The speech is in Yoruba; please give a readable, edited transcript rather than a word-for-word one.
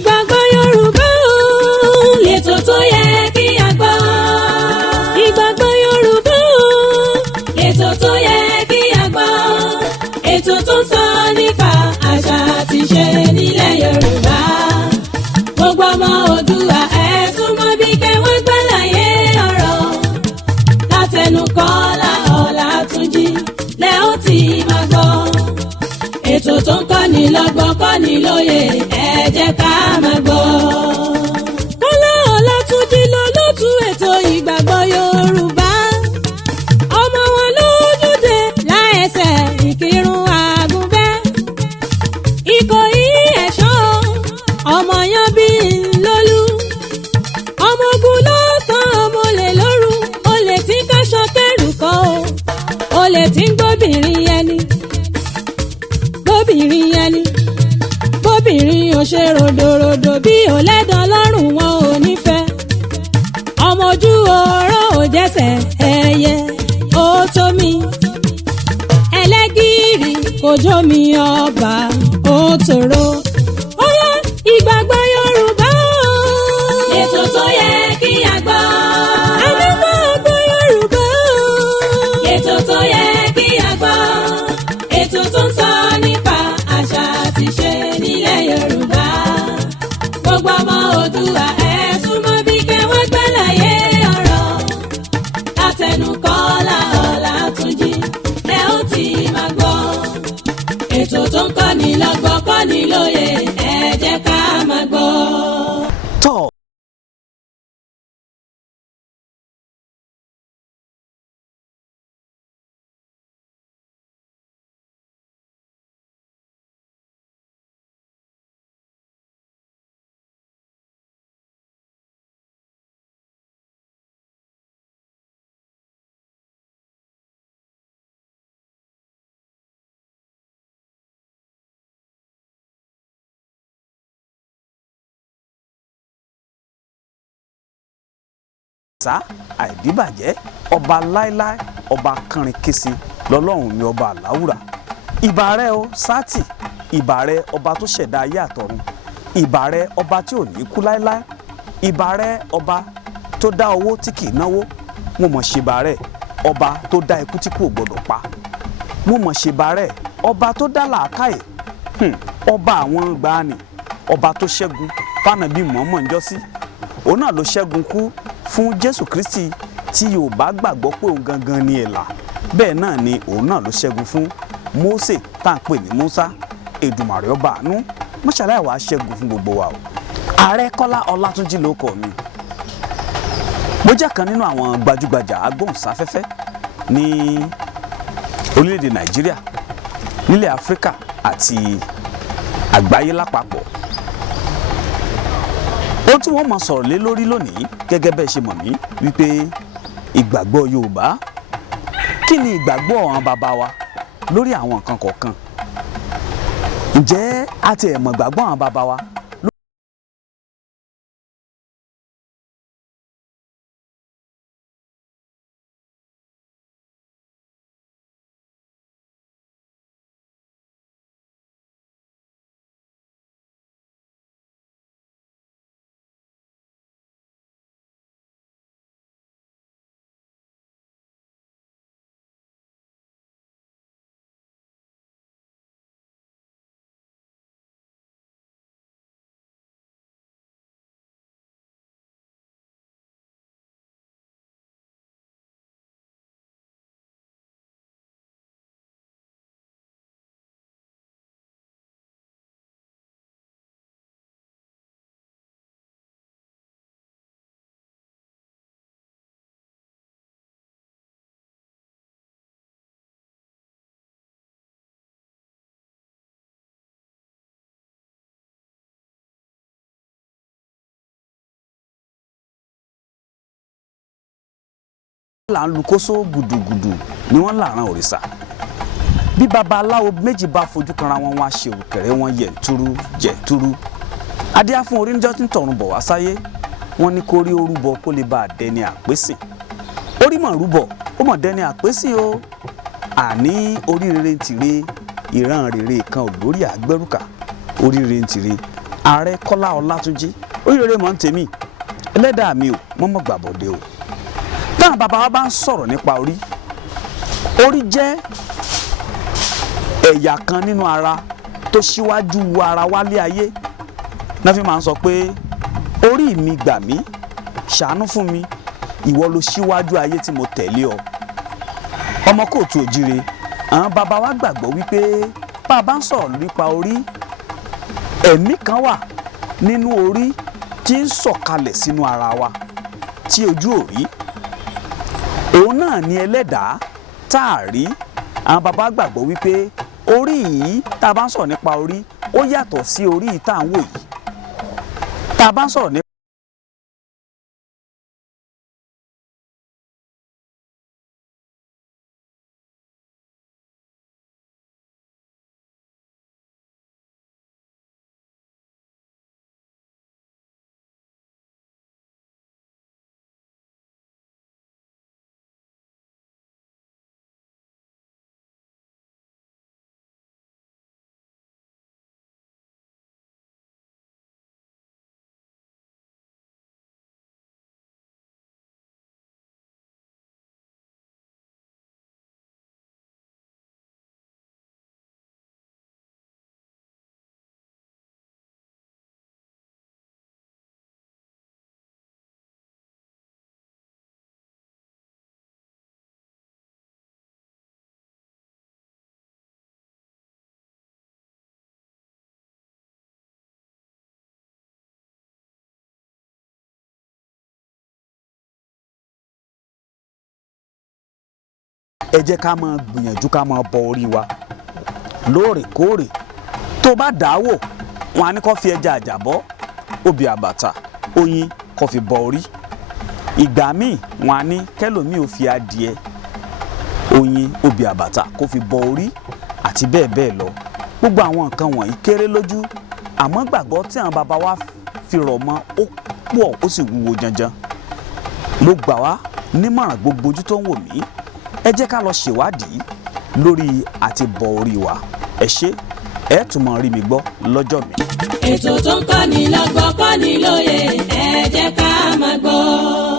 Ìgbàgbọ́ Yorùbá o, lètò tó yẹ kí a gbọ́. Ìgbàgbọ́ Yorùbá o, lètò tó yẹ kí a gbọ́. Ètò tó ń sọ nípa àṣà àti ìṣe nílẹ̀ Yorùbá. Gbogbo ọmọ Oòduà ẹ súnmọ́ bí kẹwọ́n gbàlàyé ọ̀rọ̀. Látẹnu Kọ́lá Ọlátúnjí lẹ ó ti máa gbọ́. Ètò tó ń kọ́ni lọ́gbọ́n kọ́ni lóye ẹ jẹ́ ká máa gbọ́. Kọ́lá Ọlátúnjí lolóòtú ètò Ìgbàgbọ́ Yorùbá. Ọmọ wọn lójúde láẹsẹ̀ Ìkírun Àgùnbẹ́. Ìkòyí ẹ̀ṣọ́ ọmọ yan bí lólú. Ọmọ ogun ló sàn ọmọ olè lóru. Olè tí ń káṣọ kẹrù kọ́ o. Olè tí ń gbóbìnrin ẹni. Gbóbìnrin ẹni. Gbóbìnrin ò ṣe ròdòròdò bí òlẹ́dàn lọ́rùn wọn ò nífẹ̀ẹ́. Ọmọ ojú ọ̀rọ̀ ò jẹ́sẹ̀ ẹyẹ ó tó mi. Ẹlẹ́gìrì kò jó mi ọba ó tòrò. Ó yá Ìgbàgbọ́ Yorùbá o. Ètò tó yẹ kí a gbọ́. Ìgbàgbọ́ Yorùbá o. Ètò tó yẹ kí a gbọ́. Ètò tó ń sọ nípa àṣà àti ìṣe nílẹ̀ Yorùbá. Gbogbo ọmọ Oòduà ẹ súnmọ́ bí kẹwọ́n gbàlàyé ọ̀rọ̀. Látẹnu Kọ́lá Ọlátúnjí lẹ ó ti máa gbọ́. Ètò tó ń kọ́ni lọ́gbọ́n kọ́ni lóye ẹ jẹ́ ká máa gbọ́. tọ́ sá àìdíbàjẹ́ ọba láíláí ọba kánrin kése lọ́lọ́run mi ọba àláwùrà. ìbà rẹ o sátì, ìbà rẹ ọba tó ṣẹ̀dá ayé àtọ̀run, ìbà rẹ ọba tí ò ní kú láíláí, ìbà rẹ ọba tó dá owó tí kì í náwó. mo mọ̀ ṣèbà rẹ ọba tó dá ikú tí kò gbọdọ̀ pa. mo mọ̀ ṣèbà rẹ ọba tó dá làákàyè, ọba àwọn gbàánì, ọba tó ṣẹ́gun fánàbí mọ̀ọ́mọ̀ ńjọ́sí. òun náà ló ṣẹ́gun kú fún Jésù Kristi tí Yorùbá gbàgbọ́ pé òun gangan ni ẹ̀là. bẹ́ẹ̀ náà ni òun náà ló ṣẹ́gun fún Mósè tá à ń pè ní Músá. Èdùmàrè ọba àánú mọ́ṣáláì wàá ṣẹ́gun fún gbogbo wa o. Ààrẹ Kọ́lá Ọlátúnjí ló kọ mi. mo jẹ́ kan nínú àwọn gbajúgbajà agbóhùnsáfẹ́fẹ́ ní orílẹ̀-èdè Nàìjíríà, nílẹ̀ Áfíríkà àti àgbáyé lápapọ̀. ohun tí wọ́n máa sọ̀rọ̀ lé lórí lónìí gẹ́gẹ́ bẹ́ẹ̀ ṣe mọ̀ mí wípé ìgbàgbọ́ Yorùbá, kí ni ìgbàgbọ́ àwọn bàbá wa lórí àwọn nǹkan kọ̀ọ̀kan. ǹjẹ́ a ti ẹ̀ mọ̀ ìgbàgbọ́ àwọn bàbá wa là ń lu kóso gùdùgùdù ni wọ́n làrán òrìṣà. bí babaláwo méjì bá fojú kanra wọn, wọn á ṣe òkèrè wọn yẹ̀ntúrú. adíá fún orí níjọ́ tí ń tọ̀run bọ̀ wá sáyé, wọ́n ní kó rí orúbọ kó lè bá a dẹni àpésìn. orí mọ̀ rúbọ ó mọ̀ dẹni àpésìn o. àní orí rere ń tìre, ìran rere kan ò lórí àgbẹ̀rùkà. orí rere ń tìre, ààrẹ Kọ́lá Ọlátúnjí oríire mọ̀ ń tèmi ẹlẹ́dàá mi ò mọ́mọ́ gbàbọ̀dé o. táwọn bàbá wa bá ń sọ̀rọ̀ nípa orí, orí jẹ́ ẹ̀yà kan nínú ara tó ṣíwájú ara wálé ayé. náà fi máa ń sọ pé orí mi gbà mí ṣàánú fún mi, ìwọ ló ṣíwájú ayé tí mo tẹ̀lé ọ. ọmọ kóòtù òjire, àwọn bàbá wa gbàgbọ́ wípé bá a bá ń sọ̀rọ̀ nípa orí, ẹ̀mí kan wà nínú orí tí ń sọ̀kalẹ̀ sínú ara wa tí ojú ò rí. òun náà ni ẹlẹ́dàá tá a rí. àwọn bàbá gbàgbọ́ wípé orí yìí, tá a bá ń sọ̀rọ̀ nípa orí, ó yàtọ̀ sí orí yìí tá à ń wò yìí. tá a bá ń sọ̀rọ̀ nípa ẹ jẹ́ ká máa gbìyànjú ká máa bọ orí wa lóòrèkóòrè. tó bá dáwò wọn á ní kó fi ẹja àjàbọ́, obì àbàtà, oyin kó fi bọ orí. ìgbà míì wọn á ní kẹlòmíì ò fi adìẹ, oyin, obì àbàtà kó fi bọ orí àti bẹ́ẹ̀ bẹ́ẹ̀ lọ. gbogbo àwọn nǹkan wọ̀nyí kéré lójú, àmọ́ gbàgbọ́ tí àwọn bàbá wa fi rọ̀ mọ́ ó pọ̀ ó sì wúwo janjan. mo gbà wá nímọ̀ràn gbogbo ojú tó ń wò mí, ẹ jẹ́ ká lọ ṣèwádìí lórí àti bọ orí wa. ẹ ṣé, ẹ tún máa rí mi gbọ́ lọ́jọ́ mi. ètò tó ń kọ́ni lọ́gbọ́n kọ́ni lóye, ẹ jẹ́ ká máa gbọ́.